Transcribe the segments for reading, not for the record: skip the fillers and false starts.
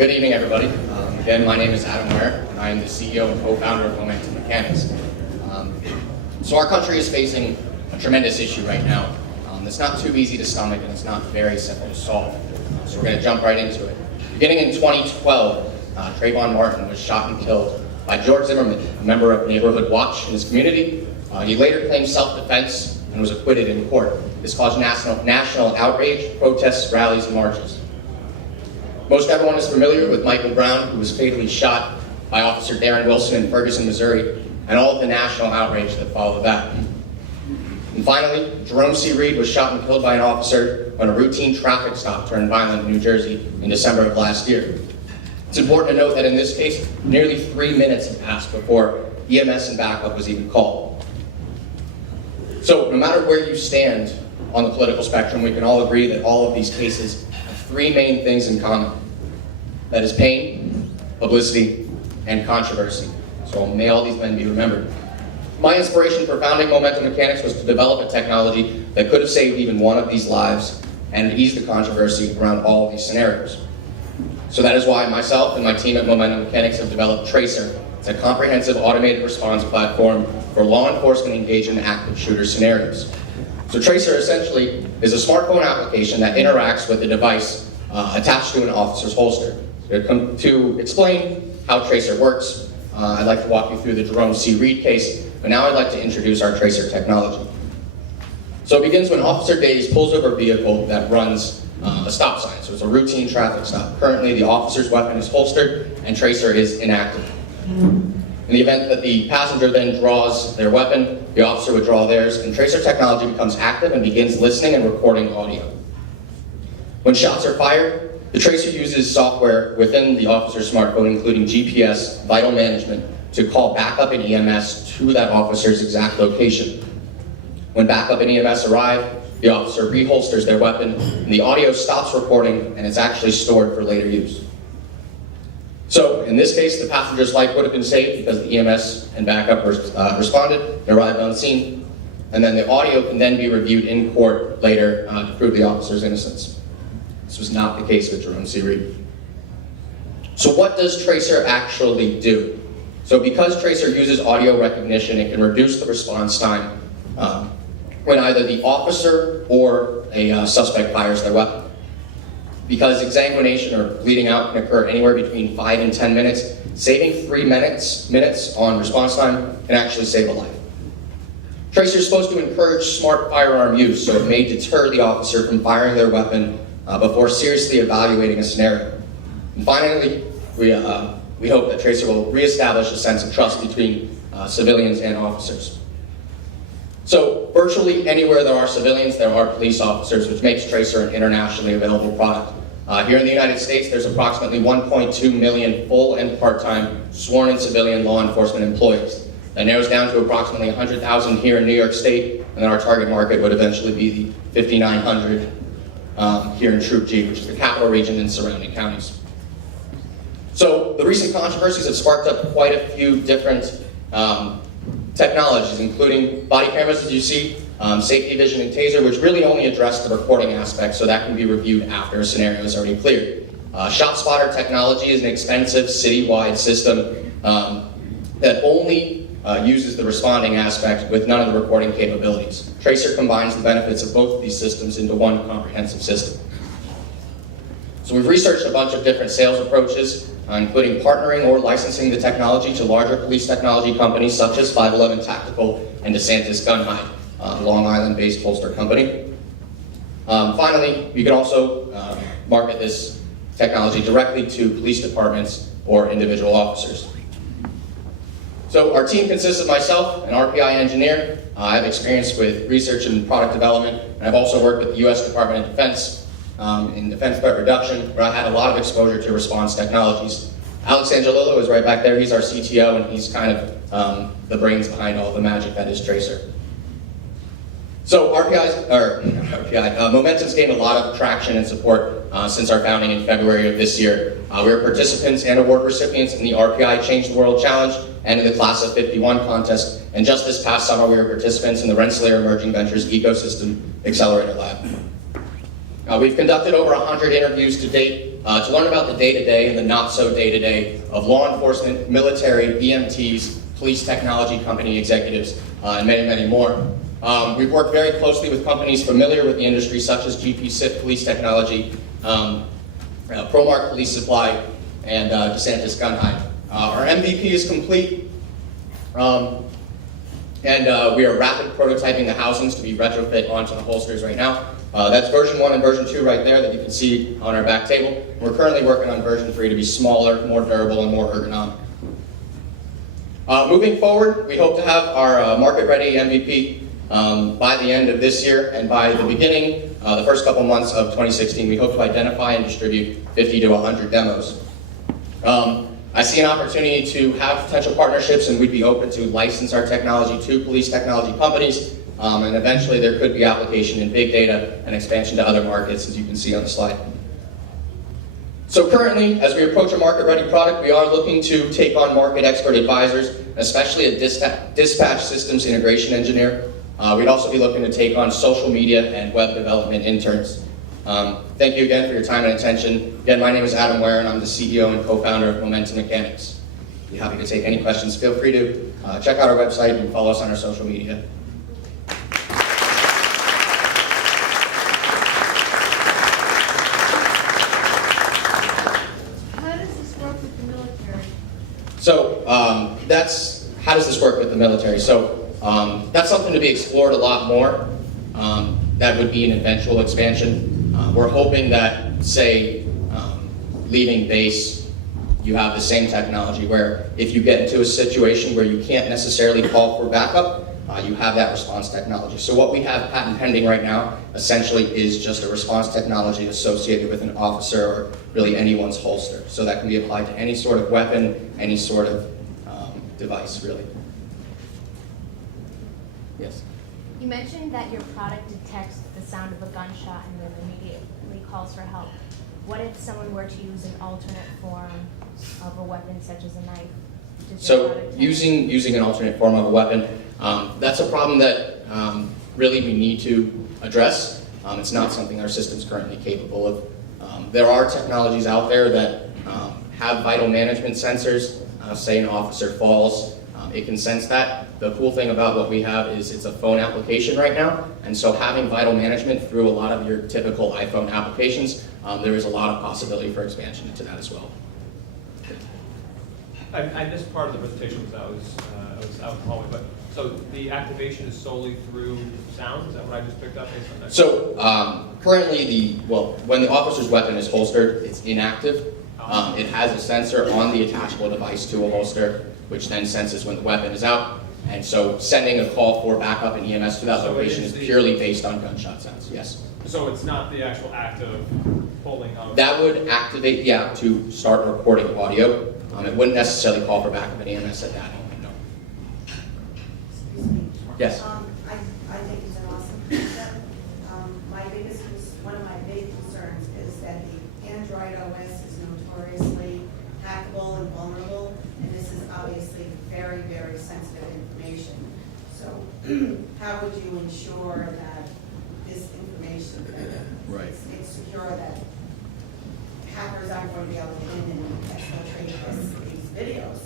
Good evening, everybody. Again, my name is Adam Ware, and I am the CEO and co-founder of Momentum Mechanics. So our country is facing a tremendous issue right now. It's not too easy to stomach, and it's not very simple to solve. So we're going to jump right into it. Beginning in 2012, Trayvon Martin was shot and killed by George Zimmerman, a member of Neighborhood Watch in his community. He later claimed self-defense and was acquitted in court. This caused national outrage, protests, rallies, and marches. Most everyone is familiar with Michael Brown, who was fatally shot by Officer Darren Wilson in Ferguson, Missouri, and all of the national outrage that followed that. And finally, Jerome C. Reed was shot and killed by an officer when a routine traffic stop turned violent in New Jersey in December of last year. It's important to note that in this case, nearly 3 minutes had passed before EMS and backup was even called. So no matter where you stand on the political spectrum, we can all agree that all of these cases have three main things in common. That is pain, publicity, and controversy. So may all these men be remembered. My inspiration for founding Momentum Mechanics was to develop a technology that could have saved even one of these lives and eased the controversy around all of these scenarios. So that is why myself and my team at Momentum Mechanics have developed Tracer. It's a comprehensive automated response platform for law enforcement engaged in active shooter scenarios. So Tracer essentially is a smartphone application that interacts with a device attached to an officer's holster. To explain how Tracer works, I'd like to walk you through the Jerome C. Reed case, but now I'd like to introduce our Tracer technology. So it begins when Officer Days pulls over a vehicle that runs a stop sign. So it's a routine traffic stop. Currently, the officer's weapon is holstered and Tracer is inactive. In the event that the passenger then draws their weapon, the officer would draw theirs, and Tracer technology becomes active and begins listening and recording audio. When shots are fired, the Tracer uses software within the officer's smartphone, including GPS, vital management, to call backup and EMS to that officer's exact location. When backup and EMS arrive, the officer reholsters their weapon, and the audio stops recording, and it's actually stored for later use. So, in this case, the passenger's life would have been saved because the EMS and backup responded, they arrived on scene, and then the audio can then be reviewed in court later to prove the officer's innocence. This was not the case with Jerome C. Reed. So what does Tracer actually do? So because Tracer uses audio recognition, it can reduce the response time when either the officer or a suspect fires their weapon. Because exsanguination or bleeding out can occur anywhere between 5 and 10 minutes, saving 3 minutes on response time can actually save a life. Tracer is supposed to encourage smart firearm use, so it may deter the officer from firing their weapon before seriously evaluating a scenario. And finally, we hope that Tracer will reestablish a sense of trust between civilians and officers. So virtually anywhere there are civilians, there are police officers, which makes Tracer an internationally available product. Here in the United States, there's approximately 1.2 million full and part-time sworn-in civilian law enforcement employees. That narrows down to approximately 100,000 here in New York State, and then our target market would eventually be the 5,900 here in Troop G, which is the capital region and surrounding counties. So the recent controversies have sparked up quite a few different technologies, including body cameras, as you see, safety vision and taser, which really only address the recording aspect, so that can be reviewed after a scenario is already cleared. ShotSpotter technology is an expensive citywide system that only uses the responding aspect with none of the recording capabilities. Tracer combines the benefits of both of these systems into one comprehensive system. So we've researched a bunch of different sales approaches, including partnering or licensing the technology to larger police technology companies such as 511 Tactical and DeSantis Gunhide, a Long Island-based holster company. Finally, you can also market this technology directly to police departments or individual officers. So our team consists of myself, an RPI engineer. I have experience with research and product development, and I've also worked with the U.S. Department of Defense in defense threat reduction, where I had a lot of exposure to response technologies. Alex Angelillo is right back there. He's our CTO, and he's kind of the brains behind all the magic that is Tracer. So Momentum's gained a lot of traction and support since our founding in February of this year. We were participants and award recipients in the RPI Change the World Challenge and in the Class of 51 contest. And just this past summer, we were participants in the Rensselaer Emerging Ventures Ecosystem Accelerator Lab. We've conducted over 100 interviews to date to learn about the day-to-day and the not-so-day-to-day of law enforcement, military, EMTs, police technology company executives, and many, many more. We've worked very closely with companies familiar with the industry, such as GP-SIP Police Technology, ProMark Police Supply, and DeSantis Gunheim. Our MVP is complete, and we are rapid prototyping the housings to be retrofit onto the holsters right now. That's version 1 and version 2 right there that you can see on our back table. We're currently working on version 3 to be smaller, more durable, and more ergonomic. Moving forward, we hope to have our market-ready MVP by the end of this year, and by the beginning, the first couple months of 2016, we hope to identify and distribute 50 to 100 demos. I see an opportunity to have potential partnerships, and we'd be open to license our technology to police technology companies, and eventually there could be application in big data and expansion to other markets, as you can see on the slide. So currently, as we approach a market-ready product, we are looking to take on market expert advisors, especially a dispatch systems integration engineer. We'd also be looking to take on social media and web development interns. Thank you again for your time and attention. Again, my name is Adam Ware, and I'm the CEO and co-founder of Momentum Mechanics. I'd be happy to take any questions. Feel free to check out our website and follow us on our social media. How does this work with the military? So how does this work with the military? So that's something to be explored a lot more. That would be an eventual expansion. We're hoping that, say, leaving base, you have the same technology where if you get into a situation where you can't necessarily call for backup, you have that response technology. So what we have patent pending right now essentially is just a response technology associated with an officer or really anyone's holster. So that can be applied to any sort of weapon, any sort of device, really. Yes? You mentioned that your product detects the sound of a gunshot and then immediately calls for help. What if someone were to use an alternate form of a weapon, such as a knife? So using an alternate form of a weapon, that's a problem that really we need to address. It's not something our system's currently capable of. There are technologies out there that have vital management sensors. Say an officer falls, it can sense that. The cool thing about what we have is it's a phone application right now, and so having vital management through a lot of your typical iPhone applications, there is a lot of possibility for expansion into that as well. I missed part of the presentation because I was out in the hallway, but so the activation is solely through sound? Is that what I just picked up based on that? So currently, when the officer's weapon is holstered, it's inactive. It has a sensor on the attachable device to a holster, which then senses when the weapon is out. And so sending a call for backup and EMS to that location is purely based on gunshot sounds, yes. So it's not the actual act of pulling of... That would activate the app to start recording audio. It wouldn't necessarily call for backup and EMS at that moment, no. Excuse me. Yes. I think it's an awesome concept. One of my big concerns is that the Android OS is notoriously hackable and vulnerable, and this is obviously very, very sensitive information. So how would you ensure that this information, that it's secure, that hackers aren't going to be able to get in and exfiltrate these videos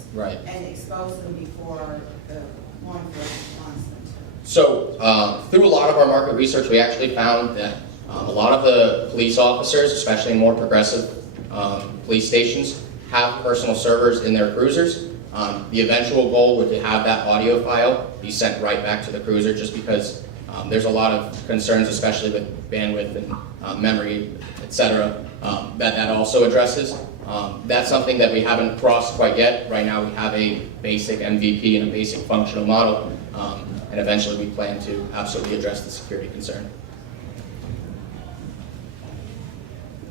and expose them before the law enforcement wants them to? So through a lot of our market research, we actually found that a lot of the police officers, especially in more progressive police stations, have personal servers in their cruisers. The eventual goal would to have that audio file be sent right back to the cruiser, just because there's a lot of concerns, especially with bandwidth and memory, etc., that also addresses. That's something that we haven't crossed quite yet. Right now we have a basic MVP and a basic functional model, and eventually we plan to absolutely address the security concern.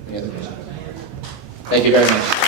Any other questions? Thank you very much.